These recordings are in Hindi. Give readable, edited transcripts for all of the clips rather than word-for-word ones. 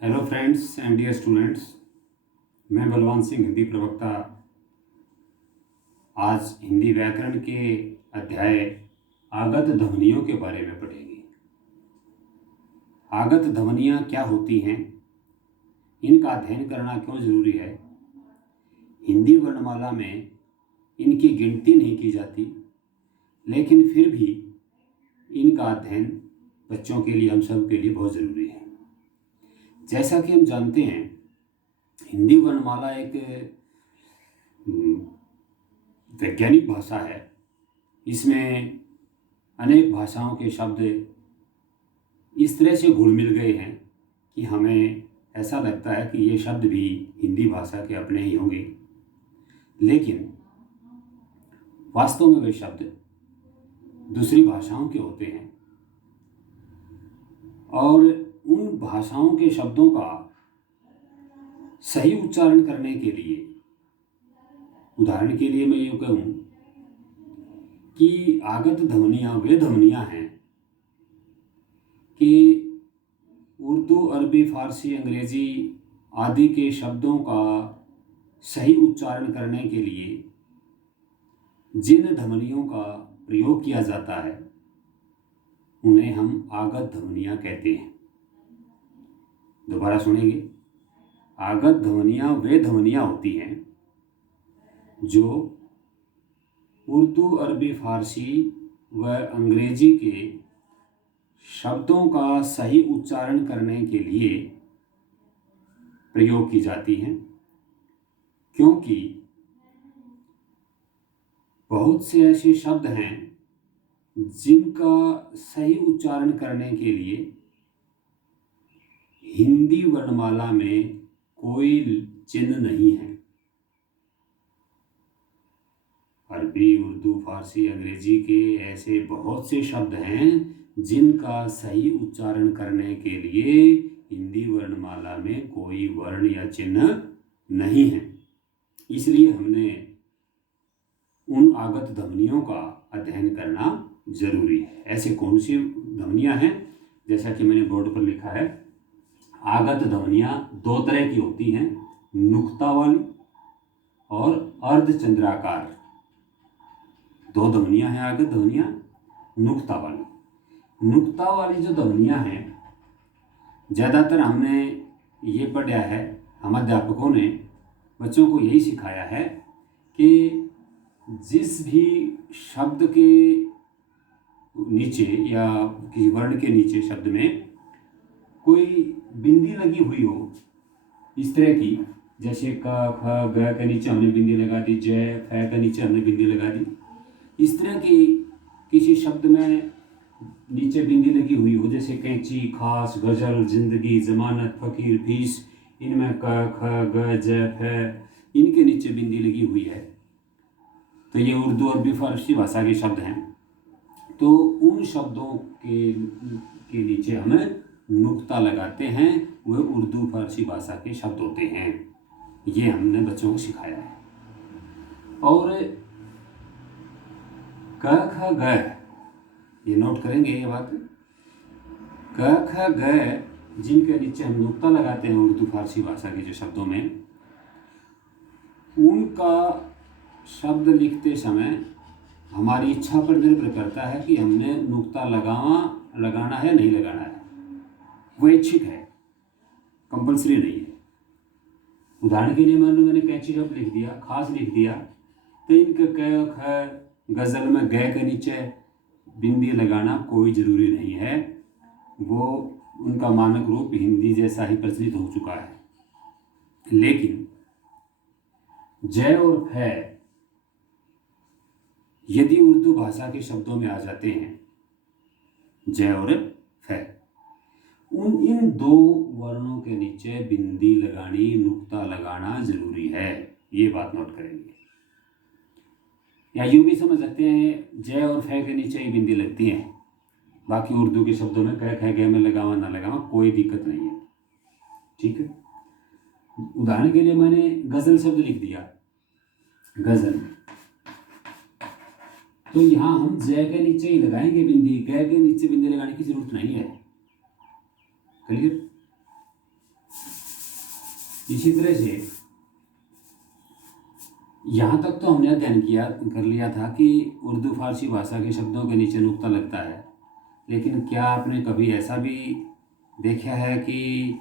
Hello friends and dear students. मैं बलवान सिंह, हिंदी प्रवक्ता। आज हिंदी व्याकरण के अध्याय आगत ध्वनियों के बारे में पढ़ेंगे। आगत ध्वनियाँ क्या होती हैं, इनका अध्ययन करना क्यों जरूरी है। हिंदी वर्णमाला में इनकी गिनती नहीं की जाती, लेकिन फिर भी इनका अध्ययन बच्चों के लिए, हम सब के लिए बहुत ज़रूरी है। जैसा कि हम जानते हैं, हिंदी वर्णमाला एक वैज्ञानिक भाषा है। इसमें अनेक भाषाओं के शब्द इस तरह से घुल मिल गए हैं कि हमें ऐसा लगता है कि ये शब्द भी हिंदी भाषा के अपने ही होंगे, लेकिन वास्तव में वे शब्द दूसरी भाषाओं के होते हैं। और उन भाषाओं के शब्दों का सही उच्चारण करने के लिए, उदाहरण के लिए मैं यूँ कहूँ कि आगत ध्वनियाँ वे ध्वनियाँ हैं कि उर्दू, अरबी, फारसी, अंग्रेज़ी आदि के शब्दों का सही उच्चारण करने के लिए जिन ध्वनियों का प्रयोग किया जाता है उन्हें हम आगत ध्वनियाँ कहते हैं। दोबारा सुनेंगे। आगत ध्वनियाँ वे ध्वनियाँ होती हैं जो उर्दू, अरबी, फारसी व अंग्रेजी के शब्दों का सही उच्चारण करने के लिए प्रयोग की जाती हैं, क्योंकि बहुत से ऐसे शब्द हैं जिनका सही उच्चारण करने के लिए हिंदी वर्णमाला में कोई चिन्ह नहीं है। अरबी, उर्दू, फारसी, अंग्रेजी के ऐसे बहुत से शब्द हैं जिनका सही उच्चारण करने के लिए हिंदी वर्णमाला में कोई वर्ण या चिन्ह नहीं है। इसलिए हमने उन आगत ध्वनियों का अध्ययन करना जरूरी है। ऐसे कौन सी ध्वनियाँ हैं? जैसा कि मैंने बोर्ड पर लिखा है, आगत ध्वनियाँ दो तरह की होती हैं, नुक्ता वाली और अर्धचंद्राकार। दो ध्वनियाँ हैं आगत ध्वनियाँ। नुक्ता वाली जो ध्वनियाँ हैं, ज़्यादातर हमने ये पढ़ा है, हम अध्यापकों ने बच्चों को यही सिखाया है कि जिस भी शब्द के नीचे या किसी वर्ण के नीचे शब्द में कोई बिंदी लगी हुई हो, इस तरह की, जैसे क, ख, ग के नीचे हमने बिंदी लगा दी, ज, फ के नीचे हमने बिंदी लगा दी, इस तरह की किसी शब्द में नीचे बिंदी लगी हुई हो, जैसे कैंची, खास, गजल, जिंदगी, जमानत, फकीर, फीस, इनमें क, ख, ग, ज, फ इनके नीचे बिंदी लगी हुई है, तो ये उर्दू, अरबी, फारसी भाषा के शब्द हैं। तो उन शब्दों के नीचे हमें नुक्ता लगाते हैं, वह उर्दू, फारसी भाषा के शब्द होते हैं। ये हमने बच्चों को सिखाया है। और क, ख, ग, ये नोट करेंगे ये बात। क, ख, ग जिनके नीचे हम नुक्ता लगाते हैं उर्दू, फारसी भाषा के जो शब्दों में, उनका शब्द लिखते समय हमारी इच्छा पर निर्भर करता है कि हमने नुक्ता लगाना है नहीं लगाना है। वो इच्छिक है, कंपल्सरी नहीं है। उदाहरण के लिए मान लो मैंने कैंची शब्द लिख दिया, खास लिख दिया, तो इनके क, ख, गज़ल में ग के नीचे बिंदी लगाना कोई ज़रूरी नहीं है। वो उनका मानक रूप हिंदी जैसा ही प्रचलित हो चुका है। लेकिन जय और फ यदि उर्दू भाषा के शब्दों में आ जाते हैं, जय और फ, इन दो वर्णों के नीचे बिंदी लगानी, नुक्ता लगाना जरूरी है। ये बात नोट करेंगे। या यूँ भी समझ सकते हैं, जय और फ के नीचे ही बिंदी लगती है, बाकी उर्दू के शब्दों में क, ख, ग में लगावा ना लगावा कोई दिक्कत नहीं है। ठीक है। उदाहरण के लिए मैंने गज़ल शब्द लिख दिया, गज़ल, तो यहाँ हम जय के नीचे ही लगाएंगे बिंदी, ग के नीचे बिंदी लगाने की जरूरत नहीं है। क्लियर? इसी तरह से यहाँ तक तो हमने अध्ययन कर लिया था कि उर्दू फारसी भाषा के शब्दों के नीचे नुक्ता लगता है, लेकिन क्या आपने कभी ऐसा भी देखा है कि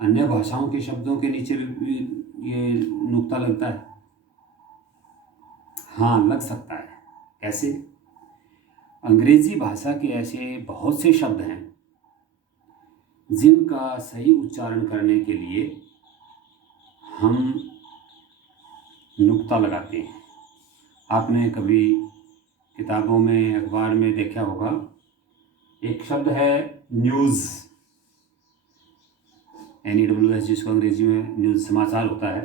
अन्य भाषाओं के शब्दों के नीचे भी ये नुक्ता लगता है? हाँ, लग सकता है। कैसे? अंग्रेजी भाषा के ऐसे बहुत से शब्द हैं जिनका सही उच्चारण करने के लिए हम नुक्ता लगाते हैं। आपने कभी किताबों में, अखबार में देखा होगा, एक शब्द है न्यूज़, NEWS, जिसको अंग्रेजी में न्यूज़ समाचार होता है।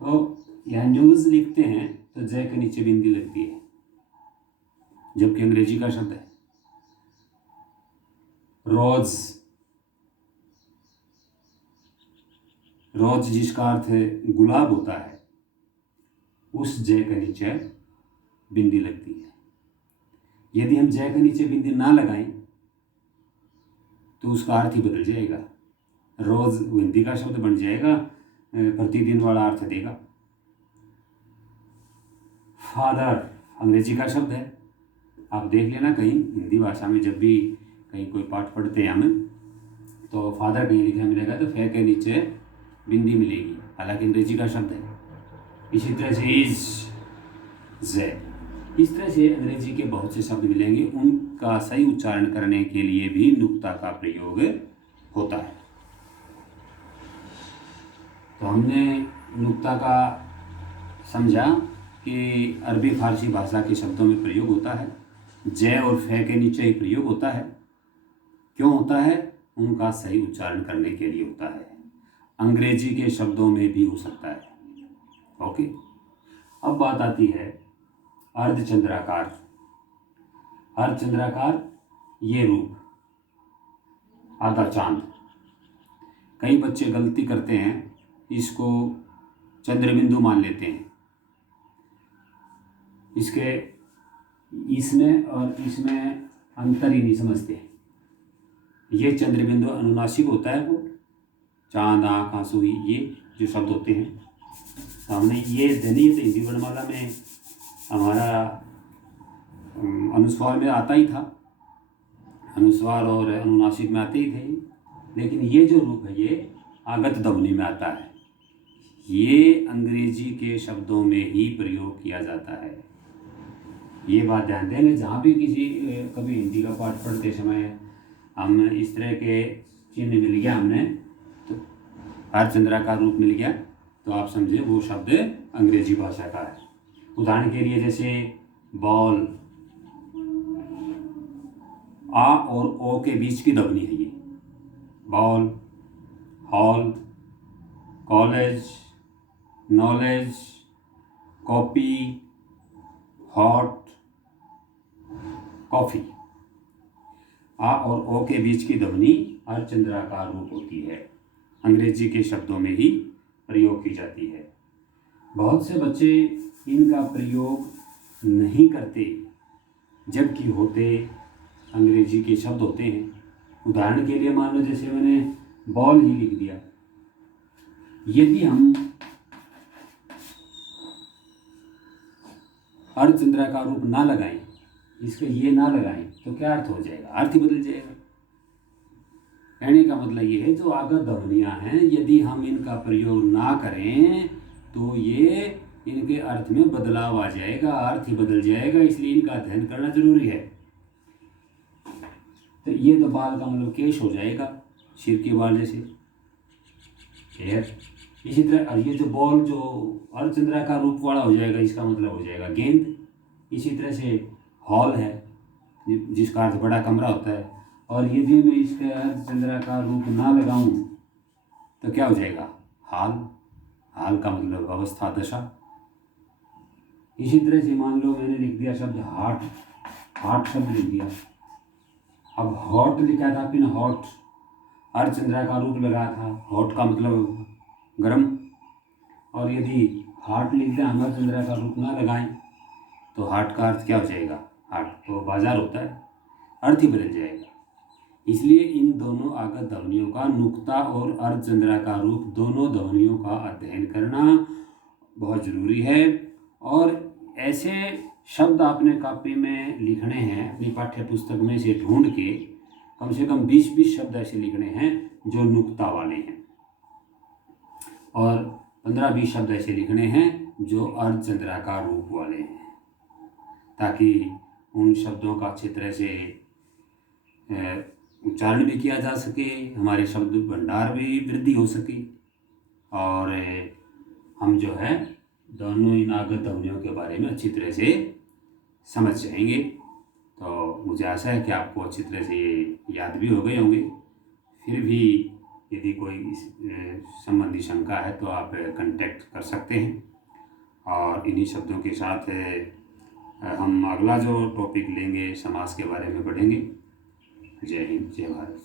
तो यह न्यूज़ लिखते हैं तो जय के नीचे बिंदी लगती है, जबकि अंग्रेजी का शब्द है रोज। रोज जिसका अर्थ गुलाब होता है, उस जय के नीचे बिंदी लगती है। यदि हम जय के नीचे बिंदी ना लगाएं तो उसका अर्थ ही बदल जाएगा। रोज हिंदी का शब्द बन जाएगा, प्रतिदिन वाला अर्थ देगा। फादर अंग्रेजी का शब्द है। आप देख लेना कहीं हिंदी भाषा में जब भी कहीं कोई पाठ पढ़ते हैं हम, तो फादर कहीं लिखा मिलेगा तो फे के नीचे बिंदी मिलेगी, हालांकि अंग्रेजी का शब्द है। इसी तरह से इज, जे, इस तरह से अंग्रेजी के बहुत से शब्द मिलेंगे, उनका सही उच्चारण करने के लिए भी नुक्ता का प्रयोग होता है। तो हमने नुक्ता का समझा कि अरबी फारसी भाषा के शब्दों में प्रयोग होता है, जय और फे के नीचे ही प्रयोग होता है। क्यों होता है? उनका सही उच्चारण करने के लिए होता है। अंग्रेजी के शब्दों में भी हो सकता है। ओके, अब बात आती है अर्धचंद्राकार। अर्धचंद्राकार ये रूप, आधा चांद। कई बच्चे गलती करते हैं, इसको चंद्रबिंदु मान लेते हैं। इसमें और इसमें अंतर ही नहीं समझते। ये चंद्रबिंदु अनुनासिक होता है, वो चांद, आँख, आंसू, ये जो शब्द होते हैं हमने ये धनी तो हिंदी वर्णमाला में हमारा अनुस्वार में आता ही था, अनुस्वार और अनुनासिक में आते ही थे। लेकिन ये जो रूप है ये आगत ध्वनि में आता है। ये अंग्रेजी के शब्दों में ही प्रयोग किया जाता है। ये बात ध्यान देना, जहाँ भी कभी हिंदी का पाठ पढ़ते समय हम इस तरह के चिन्ह मिल गया हमने, तो अर्धचंद्राकार रूप मिल गया, तो आप समझे वो शब्द अंग्रेजी भाषा का है। उदाहरण के लिए जैसे बॉल, आ और ओ के बीच की ध्वनि है ये। Ball, hall, college, knowledge, copy, hot, coffee. आ और ओ के बीच की ध्वनि अर्धचंद्राकार रूप होती है, अंग्रेजी के शब्दों में ही प्रयोग की जाती है। बहुत से बच्चे इनका प्रयोग नहीं करते, जबकि होते अंग्रेजी के शब्द होते हैं। उदाहरण के लिए मान लो जैसे मैंने बॉल ही लिख दिया, यदि हम अर्धचंद्राकार रूप ना लगाएं, इसके ये ना लगाएं, तो क्या अर्थ हो जाएगा? अर्थ ही बदल जाएगा। कहने का मतलब ये है, जो आगत ध्वनियाँ हैं, यदि हम इनका प्रयोग ना करें तो ये इनके अर्थ में बदलाव आ जाएगा, अर्थ ही बदल जाएगा। इसलिए इनका अध्ययन करना जरूरी है। तो ये तो बाल का मतलब केश हो जाएगा, सिर के बाल जैसे हेयर। इसी तरह ये जो बॉल जो अर्धचंद्राकार रूप वाला हो जाएगा, इसका मतलब हो जाएगा गेंद। इसी तरह से हॉल है, जिसका अर्थ बड़ा कमरा होता है, और यदि मैं इसके अर्धचंद्राकार रूप ना लगाऊं तो क्या हो जाएगा? हाल। हाल का मतलब अवस्था, दशा। इसी तरह से मान लो मैंने लिख दिया शब्द हार्ट, हार्ट शब्द लिख दिया। अब हॉट लिखा था, फिर हॉट अर्धचंद्राकार रूप लगा था, हॉट का मतलब गर्म। और यदि हार्ट लिख दें, हम अर्धचंद्राकार रूप ना लगाएं, तो हार्ट का अर्थ क्या हो जाएगा? हार्ट तो बाजार होता है, अर्थ ही बदल जाएगा। इसलिए इन दोनों आगत ध्वनियों का नुक्ता और अर्धचंद्राकार रूप दोनों ध्वनियों का अध्ययन करना बहुत ज़रूरी है। और ऐसे शब्द आपने कॉपी में लिखने हैं, अपनी पाठ्य पुस्तक में से ढूंढ के कम से कम 20-20 शब्द ऐसे लिखने हैं जो नुक्ता वाले हैं, और 15-20 शब्द ऐसे लिखने हैं जो अर्धचंद्राकार रूप वाले हैं, ताकि उन शब्दों का अच्छी तरह से उच्चारण भी किया जा सके, हमारे शब्द भंडार भी वृद्धि हो सके, और हम जो है दोनों इन आगत ध्वनियों के बारे में अच्छी तरह से समझ जाएंगे। तो मुझे आशा है कि आपको अच्छी तरह से ये याद भी हो गए होंगे। फिर भी यदि कोई इस संबंधी शंका है तो आप कांटेक्ट कर सकते हैं। और इन्हीं शब्दों के साथ हम अगला जो टॉपिक लेंगे समास के बारे में पढ़ेंगे। जय हिंद, जय भारत।